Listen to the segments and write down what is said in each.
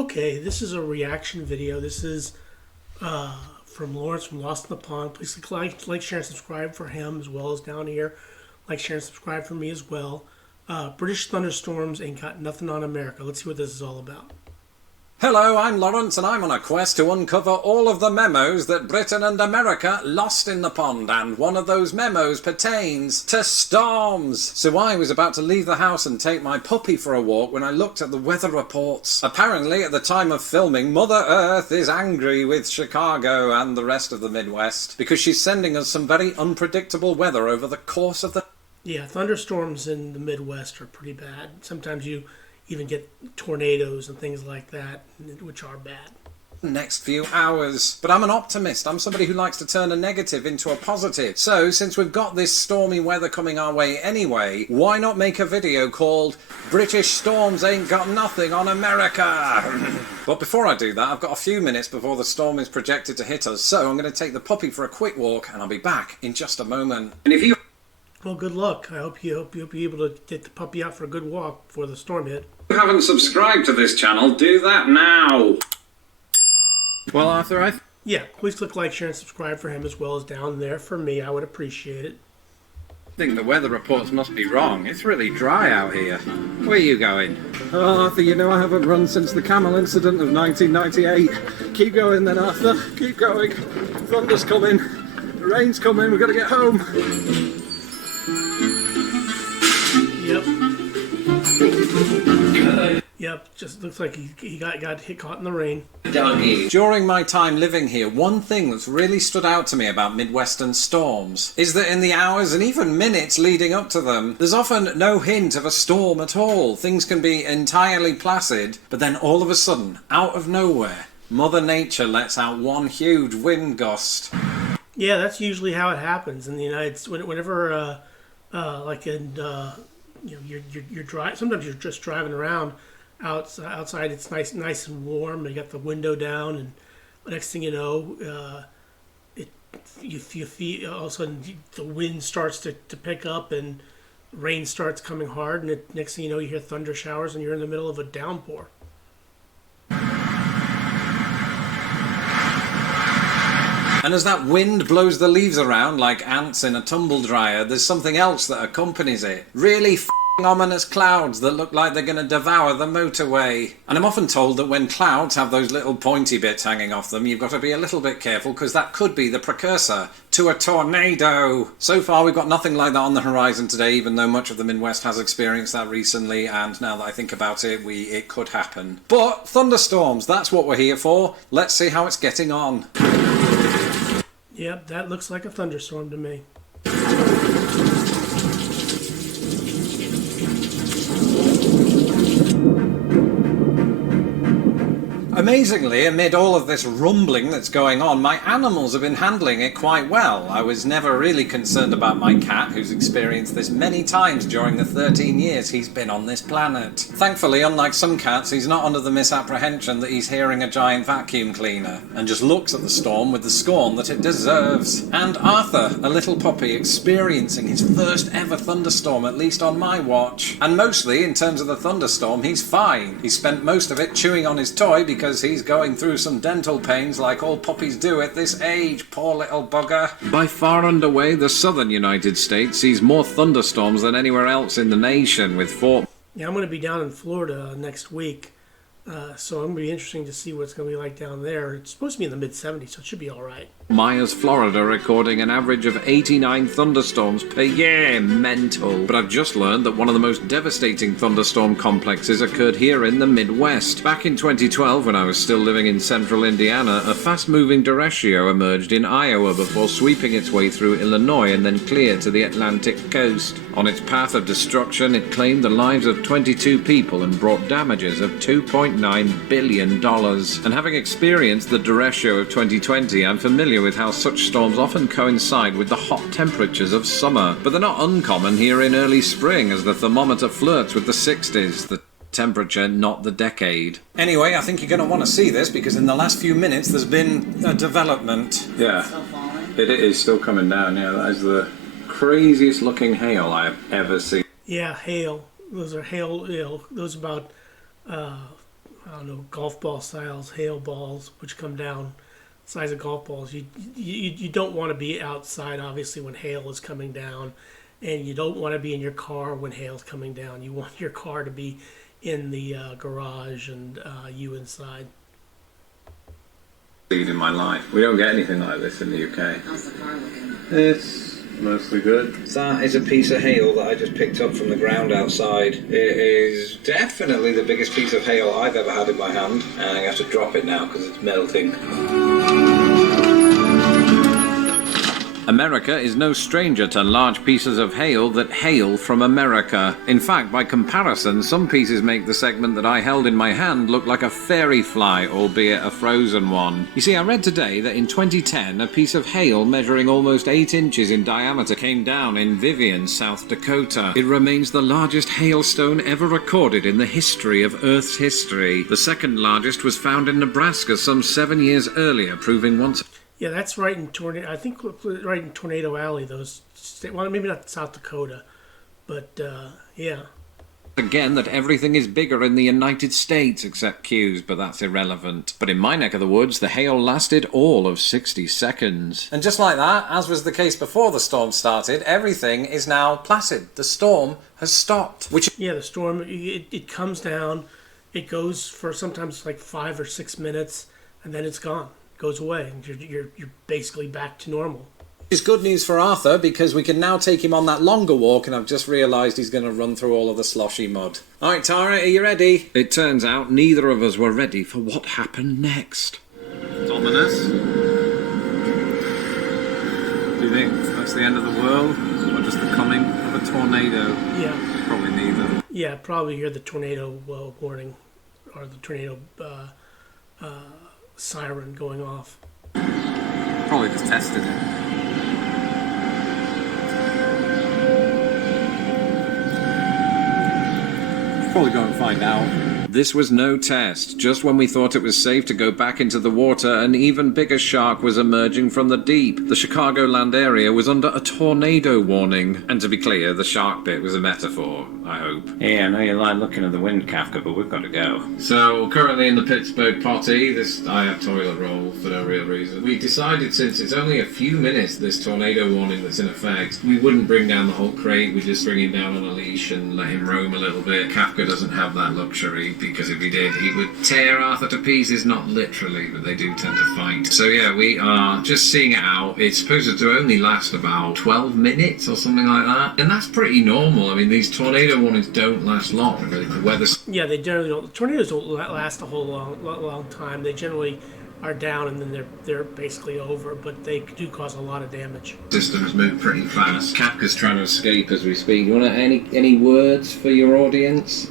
Okay, this is a reaction video. This is from Lawrence from Lost in the Pond. Please like, share, and subscribe for him as well as down here. Like, share, and subscribe for me as well. British thunderstorms ain't got nothing on America. Let's see what this is all about. Hello, I'm Lawrence and I'm on a quest to uncover all of the memos that Britain and America lost in the pond, and one of those memos pertains to storms. So I was about to leave the house and take my puppy for a walk when I looked at the weather reports. Apparently at the time of filming, Mother Earth is angry with Chicago and the rest of the Midwest because she's sending us some very unpredictable weather over the course of the... Yeah, thunderstorms in the Midwest are pretty bad. Sometimes you even get tornadoes and things like that, which are bad. Next few hours. But I'm an optimist. I'm somebody who likes to turn a negative into a positive. So, since we've got this stormy weather coming our way anyway, why not make a video called British Storms Ain't Got Nothing on America? But before I do that, I've got a few minutes before the storm is projected to hit us, so I'm going to take the puppy for a quick walk, and I'll be back in just a moment. And if you... Well, good luck. I hope you'll be able to get the puppy out for a good walk before the storm hit. If you haven't subscribed to this channel, do that now. Well, Arthur, Yeah, please click like, share, and subscribe for him as well as down there for me. I would appreciate it. I think the weather reports must be wrong. It's really dry out here. Where are you going? Oh, Arthur, you know I haven't run since the camel incident of 1998. Keep going then, Arthur. Keep going. Thunder's coming. The rain's coming. We've got to get home. Yep, just looks like he got caught in the rain. During my time living here, one thing that's really stood out to me about Midwestern storms is that in the hours and even minutes leading up to them, there's often no hint of a storm at all. Things can be entirely placid, but then all of a sudden, out of nowhere, Mother Nature lets out one huge wind gust. Yeah, that's usually how it happens in the United States. Whenever, like in, you know, you're driving. Sometimes you're just driving around outside. It's nice and warm. You got the window down, and next thing you know, you feel all of a sudden the wind starts to pick up and rain starts coming hard, and next thing you know, you hear thunder showers, and you're in the middle of a downpour. And as that wind blows the leaves around like ants in a tumble dryer, there's something else that accompanies it. Really ominous clouds that look like they're going to devour the motorway. And I'm often told that when clouds have those little pointy bits hanging off them, you've got to be a little bit careful because that could be the precursor to a tornado. So far we've got nothing like that on the horizon today, even though much of the Midwest has experienced that recently, and now that I think about it, it could happen. But thunderstorms, that's what we're here for. Let's see how it's getting on. Yep, that looks like a thunderstorm to me. Amazingly, amid all of this rumbling that's going on, my animals have been handling it quite well. I was never really concerned about my cat, who's experienced this many times during the 13 years he's been on this planet. Thankfully, unlike some cats, he's not under the misapprehension that he's hearing a giant vacuum cleaner, and just looks at the storm with the scorn that it deserves. And Arthur, a little puppy, experiencing his first ever thunderstorm, at least on my watch. And mostly, in terms of the thunderstorm, he's fine. He spent most of it chewing on his toy because he's going through some dental pains like all puppies do at this age, poor little bugger. By far and away, the southern United States sees more thunderstorms than anywhere else in the nation, with 4... Yeah, I'm going to be down in Florida next week, so I'm going to be interesting to see what it's going to be like down there. It's supposed to be in the mid-70s, so it should be all right. Myers, Florida, recording an average of 89 thunderstorms per year. Mental. But I've just learned that one of the most devastating thunderstorm complexes occurred here in the Midwest. Back in 2012, when I was still living in central Indiana, a fast-moving derecho emerged in Iowa before sweeping its way through Illinois and then clear to the Atlantic coast. On its path of destruction, it claimed the lives of 22 people and brought damages of $2.9 billion. And having experienced the derecho of 2020, I'm familiar with how such storms often coincide with the hot temperatures of summer, but they're not uncommon here in early spring as the thermometer flirts with the 60s, the temperature, not the decade. Anyway, I think you're going to want to see this because in the last few minutes there's been a development. Yeah, it is still coming down. Yeah, that is the craziest looking hail I've ever seen. Yeah, hail. Those are hail. Those about don't know, golf ball size hail balls, which come down size of golf balls. You don't want to be outside, obviously, when hail is coming down, and you don't want to be in your car when hail's coming down. You want your car to be in the garage and you inside. In my life, we don't get anything like this in the UK. How's the car looking? It's mostly good. That is a piece of hail that I just picked up from the ground outside. It is definitely the biggest piece of hail I've ever had in my hand, and I have to drop it now because it's melting. America is no stranger to large pieces of hail that hail from America. In fact, by comparison, some pieces make the segment that I held in my hand look like a fairy fly, albeit a frozen one. You see, I read today that in 2010, a piece of hail measuring almost 8 inches in diameter came down in Vivian, South Dakota. It remains the largest hailstone ever recorded in the history of Earth's history. The second largest was found in Nebraska some 7 years earlier, proving once... Yeah, that's right in Tornado. I think right in Tornado Alley. Well, maybe not South Dakota, but yeah. Again, that everything is bigger in the United States except Q's, but that's irrelevant. But in my neck of the woods, the hail lasted all of 60 seconds. And just like that, as was the case before the storm started, everything is now placid. The storm has stopped. Yeah, the storm, it comes down, it goes for sometimes like 5 or 6 minutes, and then it's gone. Goes away, and you're basically back to normal. It's good news for Arthur because we can now take him on that longer walk, and I've just realised he's going to run through all of the sloshy mud. All right, Tara, are you ready? It turns out neither of us were ready for what happened next. It's ominous. Do you think that's the end of the world, or just the coming of a tornado? Yeah. Probably neither. Yeah, probably hear the tornado warning, or the tornado siren going off. Probably just tested it. Probably go and find out. This was no test. Just when we thought it was safe to go back into the water, an even bigger shark was emerging from the deep. The Chicagoland area was under a tornado warning. And to be clear, the shark bit was a metaphor, I hope. Yeah, I know you like looking at the wind, Kafka, but we've got to go. So, currently in the Pittsburgh potty, I have toilet roll for no real reason. We decided, since it's only a few minutes, this tornado warning that's in effect, we wouldn't bring down the whole crate, we'd just bring him down on a leash and let him roam a little bit. Kafka doesn't have that luxury, because if he did, he would tear Arthur to pieces, not literally, but they do tend to fight. So yeah, we are just seeing it out. It's supposed to only last about 12 minutes or something like that, and that's pretty normal. I mean, these tornado warnings don't last long, really. The weather's... Yeah, they generally don't. Tornadoes don't last a whole long time. They generally are down and then they're basically over, but they do cause a lot of damage. Systems move pretty fast. Kafka's trying to escape as we speak. You want any words for your audience?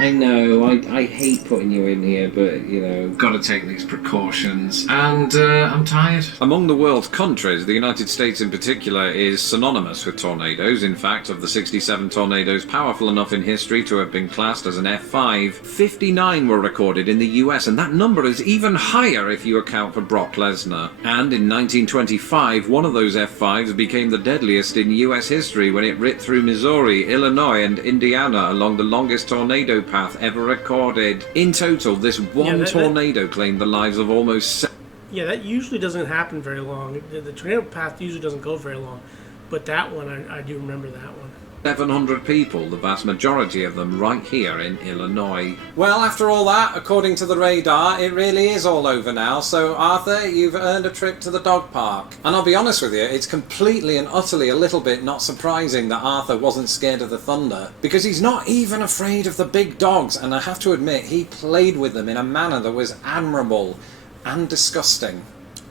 I know, I hate putting you in here, but, you know, gotta take these precautions. And, I'm tired. Among the world's countries, the United States in particular is synonymous with tornadoes. In fact, of the 67 tornadoes powerful enough in history to have been classed as an F5, 59 were recorded in the US, and that number is even higher if you account for Brock Lesnar. And in 1925, one of those F5s became the deadliest in US history when it ripped through Missouri, Illinois, and Indiana along the longest tornado path ever recorded. In total, this one tornado claimed the lives of almost... Yeah, that usually doesn't happen very long. The tornado path usually doesn't go very long, but that one, I do remember that one. 700 people, the vast majority of them right here in Illinois. Well, after all that, according to the radar, it really is all over now. So, Arthur, you've earned a trip to the dog park. And I'll be honest with you, it's completely and utterly a little bit not surprising that Arthur wasn't scared of the thunder, because he's not even afraid of the big dogs, and I have to admit, he played with them in a manner that was admirable and disgusting.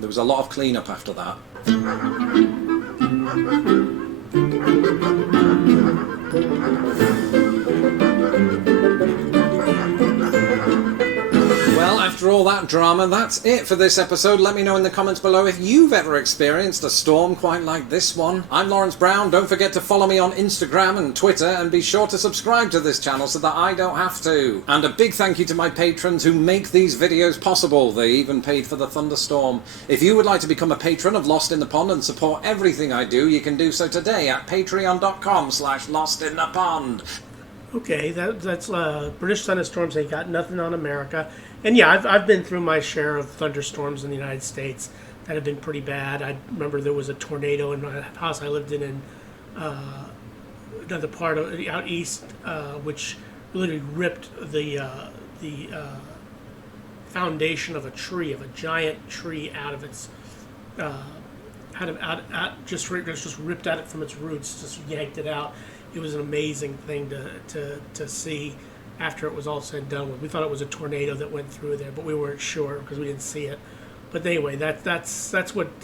There was a lot of clean-up after that. Well, after all that drama, that's it for this episode. Let me know in the comments below if you've ever experienced a storm quite like this one. I'm Lawrence Brown. Don't forget to follow me on Instagram and Twitter, and be sure to subscribe to this channel so that I don't have to. And a big thank you to my patrons who make these videos possible. They even paid for the thunderstorm. If you would like to become a patron of Lost in the Pond and support everything I do, you can do so today at patreon.com/lostinthepond. Okay, that's British thunderstorms ain't got nothing on America. And yeah, I've been through my share of thunderstorms in the United States that have been pretty bad. I remember there was a tornado in my house I lived in another part of out east, which literally ripped the foundation of a tree, of a giant tree, out of its just ripped at it from its roots, just yanked it out. It was an amazing thing to see after it was all said and done with. We thought it was a tornado that went through there, but we weren't sure because we didn't see it. But anyway, that's what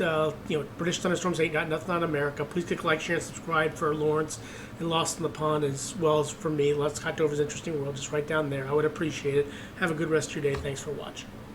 British thunderstorms ain't got nothing on America. Please click like, share, and subscribe for Lawrence and Lost in the Pond, as well as for me, Scott Dover's Interesting World, just right down there. I would appreciate it. Have a good rest of your day. Thanks for watching.